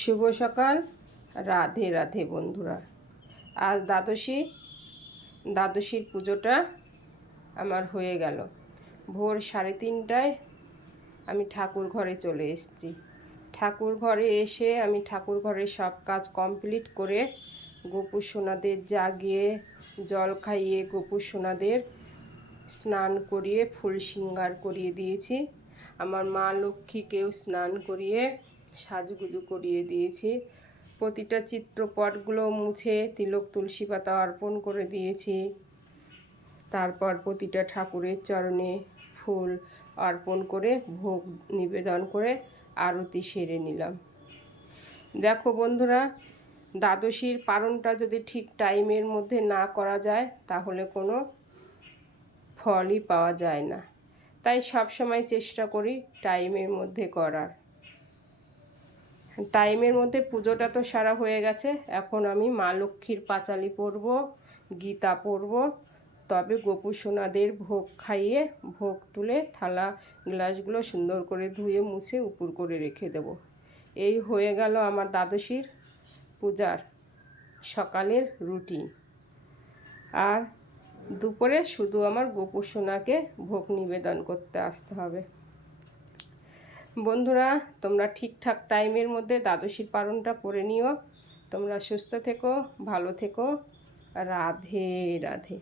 শুভ সকাল। রাধে রাধে বন্ধুরা। আজ দ্বাদশীর পুজোটা আমার হয়ে গেল। ভোর 3:30টায় আমি ঠাকুর ঘরে চলে এসেছি। ঠাকুর ঘরে এসে আমি ঠাকুর ঘরের সব কাজ কমপ্লিট করে গোপু সোনাদের জাগিয়ে জল খাইয়ে গোপু সোনাদের স্নান করিয়ে ফুল শৃঙ্গার করিয়ে দিয়েছি। আমার মা লক্ষ্মীকেও স্নান করিয়ে সাজুগুজু করিয়ে দিয়েছি। প্রতিটা চিত্রপটগুলো মুছে তিলক তুলসী পাতা অর্পণ করে দিয়েছি। তারপর প্রতিটা ঠাকুরের চরণে ফুল অর্পণ করে ভোগ নিবেদন করে আরতি সেরে নিলাম। দেখো বন্ধুরা, দ্বাদশীর পারণটা যদি ঠিক টাইমের মধ্যে না করা যায় তাহলে কোনো ফলই পাওয়া যায় না। তাই সব সময় চেষ্টা করি টাইমের মধ্যে করার। টাইমের মধ্যে পুজোটা তো সারা হয়ে গেছে। এখন আমি মা লক্ষ্মীর পাঁচালি পড়ব, গীতা পড়ব, তবে গোপু সোনাদের ভোগ খাইয়ে ভোগ তুলে থালা গ্লাসগুলো সুন্দর করে ধুয়ে মুছে উপর করে রেখে দেব। এই হয়ে গেল আমার দ্বাদশীর পূজার সকালের রুটিন। আর দুপুরে শুধু আমার গোপু সোনাকে ভোগ নিবেদন করতে আসতে হবে। বন্ধুরা, তোমরা ঠিকঠাক টাইমের মধ্যে দ্বাদশীর পারণটা করে নিও। তোমরা সুস্থ থেকো, ভালো থেকো। রাধে রাধে।